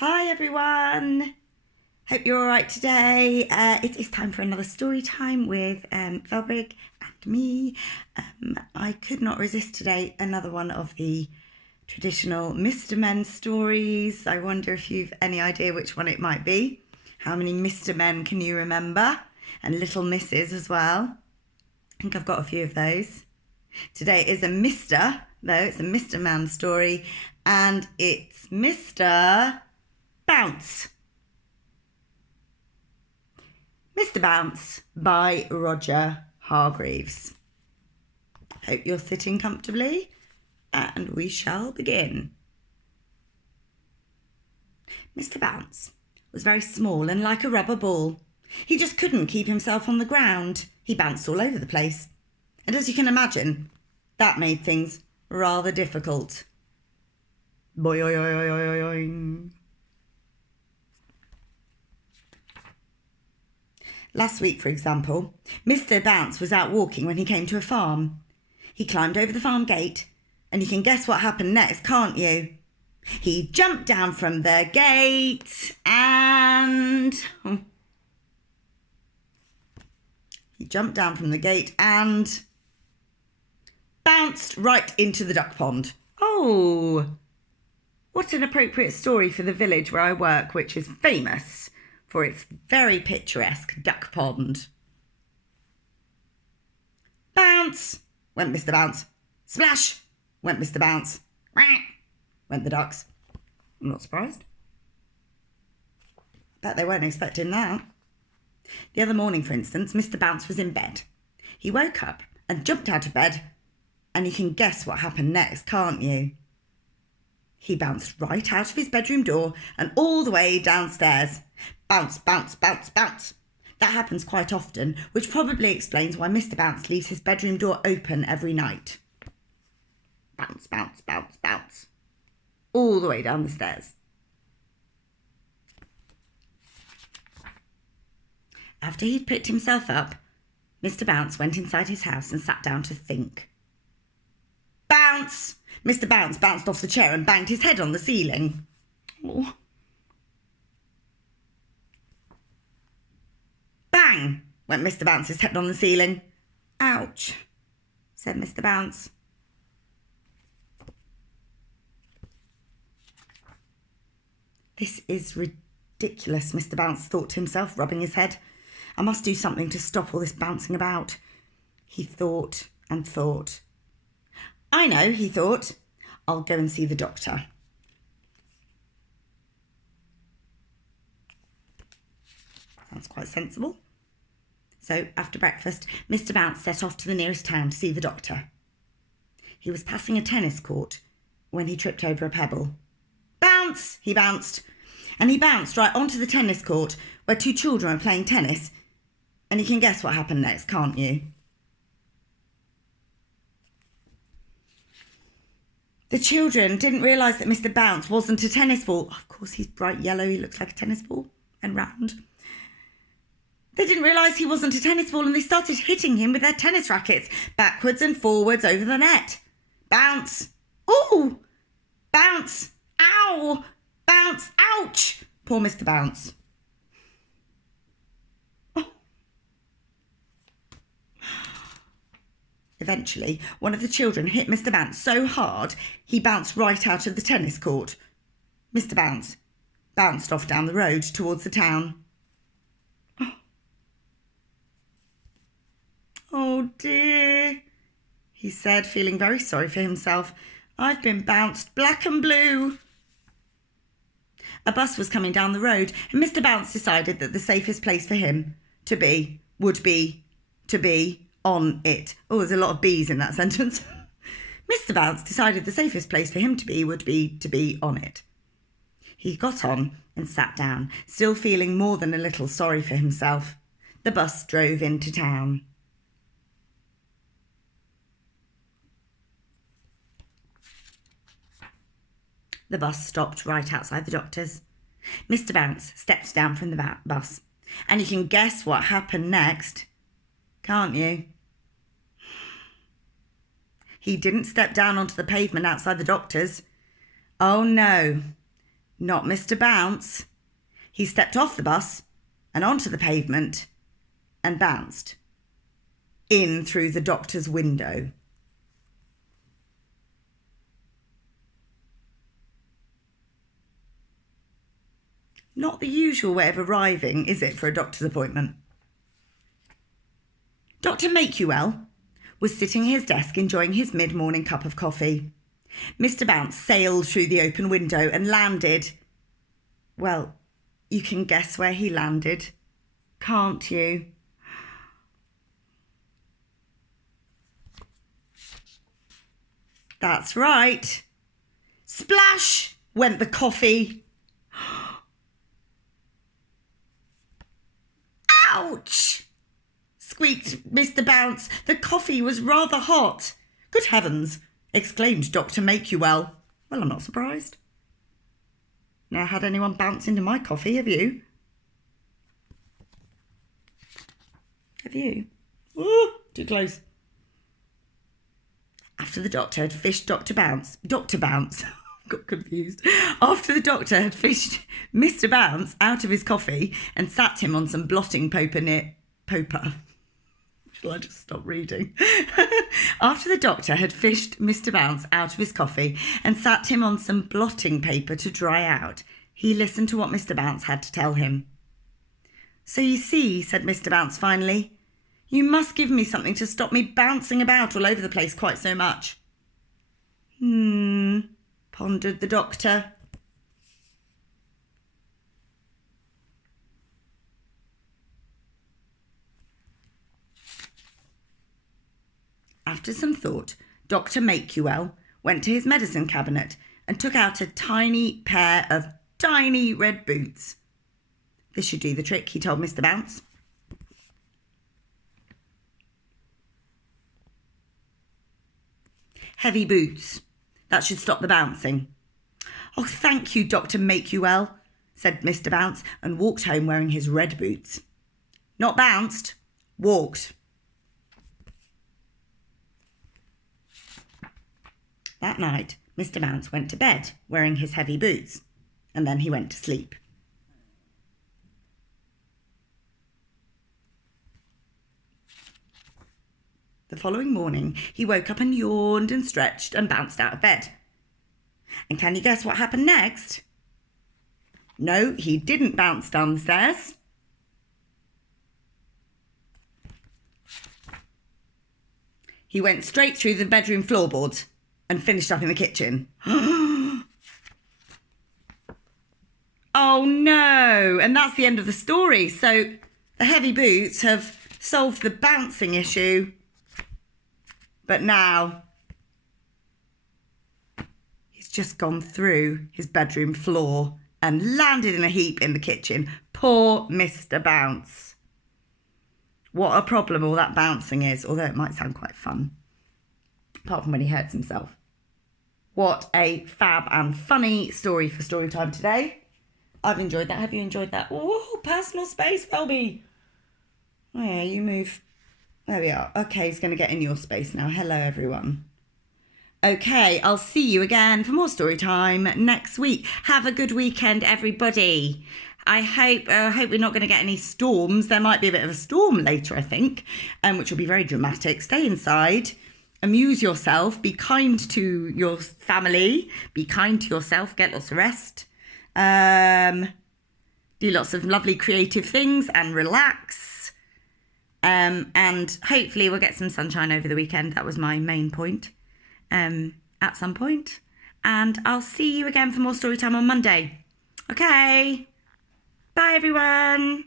Hi everyone! Hope you're alright today. It is time for another story time with Velbrig and me. I could not resist today another one of the traditional Mr. Men stories. I wonder if you've any idea which one it might be. How many Mr. Men can you remember? And little misses as well. I think I've got a few of those. Today is a Mr. though. It's a Mr. Man story and it's Mr. Bounce. Mr. Bounce by Roger Hargreaves. Hope you're sitting comfortably and we shall begin. Mr. Bounce was very small and like a rubber ball. He just couldn't keep himself on the ground. He bounced all over the place. And as you can imagine, that made things rather difficult. Boing. Last week, for example, Mr. Bounce was out walking when he came to a farm. He climbed over the farm gate, and you can guess what happened next, can't you? He jumped down from the gate and... bounced right into the duck pond. Oh, what an appropriate story for the village where I work, which is famous for its very picturesque duck pond. Bounce, went Mr. Bounce. Splash, went Mr. Bounce. Quack, went the ducks. I'm not surprised. Bet they weren't expecting that. The other morning, for instance, Mr. Bounce was in bed. He woke up and jumped out of bed, and you can guess what happened next, can't you? He bounced right out of his bedroom door and all the way downstairs. Bounce, bounce, bounce, bounce. That happens quite often, which probably explains why Mr. Bounce leaves his bedroom door open every night. Bounce, bounce, bounce, bounce. All the way down the stairs. After he'd picked himself up, Mr. Bounce went inside his house and sat down to think. Bounce! Mr. Bounce bounced off the chair and banged his head on the ceiling. Oh. Bang! Went Mr. Bounce's head on the ceiling. Ouch, said Mr. Bounce. This is ridiculous, Mr. Bounce thought to himself, rubbing his head. I must do something to stop all this bouncing about. He thought and thought. I know, he thought. I'll go and see the doctor. Sounds quite sensible. So, after breakfast, Mr. Bounce set off to the nearest town to see the doctor. He was passing a tennis court when he tripped over a pebble. Bounce! He bounced. And he bounced right onto the tennis court where two children were playing tennis. And you can guess what happened next, can't you? The children didn't realise that Mr. Bounce wasn't a tennis ball. Of course, he's bright yellow. He looks like a tennis ball and round. They didn't realise he wasn't a tennis ball and they started hitting him with their tennis rackets backwards and forwards over the net. Bounce. Ooh! Bounce. Ow! Bounce. Ouch! Poor Mr. Bounce. Eventually, one of the children hit Mr. Bounce so hard, he bounced right out of the tennis court. Mr. Bounce bounced off down the road towards the town. Oh dear, he said, feeling very sorry for himself. I've been bounced black and blue. A bus was coming down the road and Mr. Bounce decided that the safest place for him would be on it. Oh, there's a lot of B's in that sentence. Mr. Bounce decided the safest place for him would be on it. He got on and sat down, still feeling more than a little sorry for himself. The bus drove into town. The bus stopped right outside the doctor's. Mr. Bounce stepped down from the bus. And you can guess what happened next, can't you? He didn't step down onto the pavement outside the doctor's. Oh no. Not Mr. Bounce. He stepped off the bus and onto the pavement and bounced in through the doctor's window. Not the usual way of arriving, is it, for a doctor's appointment? Dr. Makewell was sitting at his desk enjoying his mid-morning cup of coffee. Mr. Bounce sailed through the open window and landed. Well, you can guess where he landed, can't you? That's right. Splash went the coffee. Ouch! Squeaked Mr. Bounce. The coffee was rather hot. Good heavens! Exclaimed Dr. Makewell. Well, I'm not surprised. Now, had anyone bounce into my coffee, have you? Have you? Ooh, too close. After the doctor had fished Dr. Bounce, got confused. After the doctor had fished Mr. Bounce out of his coffee and sat him on some blotting paper Shall I just stop reading? After the doctor had fished Mr. Bounce out of his coffee and sat him on some blotting paper to dry out, he listened to what Mr. Bounce had to tell him. So you see, said Mr. Bounce finally, you must give me something to stop me bouncing about all over the place quite so much. Pondered the doctor. After some thought, Dr. Makewell went to his medicine cabinet and took out a tiny pair of tiny red boots. This should do the trick, he told Mr. Bounce. Heavy boots. That should stop the bouncing. Oh, thank you, Dr. Makewell, said Mr. Bounce, and walked home wearing his red boots. Not bounced, walked. That night, Mr. Bounce went to bed wearing his heavy boots, and then he went to sleep. The following morning, he woke up and yawned and stretched and bounced out of bed. And can you guess what happened next? No, he didn't bounce down the stairs. He went straight through the bedroom floorboards and finished up in the kitchen. Oh no! And that's the end of the story. So the heavy boots have solved the bouncing issue. But now he's just gone through his bedroom floor and landed in a heap in the kitchen. Poor Mr. Bounce. What a problem all that bouncing is, although it might sound quite fun. Apart from when he hurts himself. What a fab and funny story for Storytime today. I've enjoyed that. Have you enjoyed that? Oh, personal space, Phelby. Oh yeah, you move. There we are. Okay, he's going to get in your space now. Hello, everyone. Okay, I'll see you again for more Storytime next week. Have a good weekend, everybody. I hope we're not going to get any storms. There might be a bit of a storm later, I think, which will be very dramatic. Stay inside. Amuse yourself, be kind to your family, be kind to yourself, get lots of rest, do lots of lovely creative things and relax. And hopefully we'll get some sunshine over the weekend. That was my main point at some point. And I'll see you again for more Storytime on Monday. Okay, bye everyone.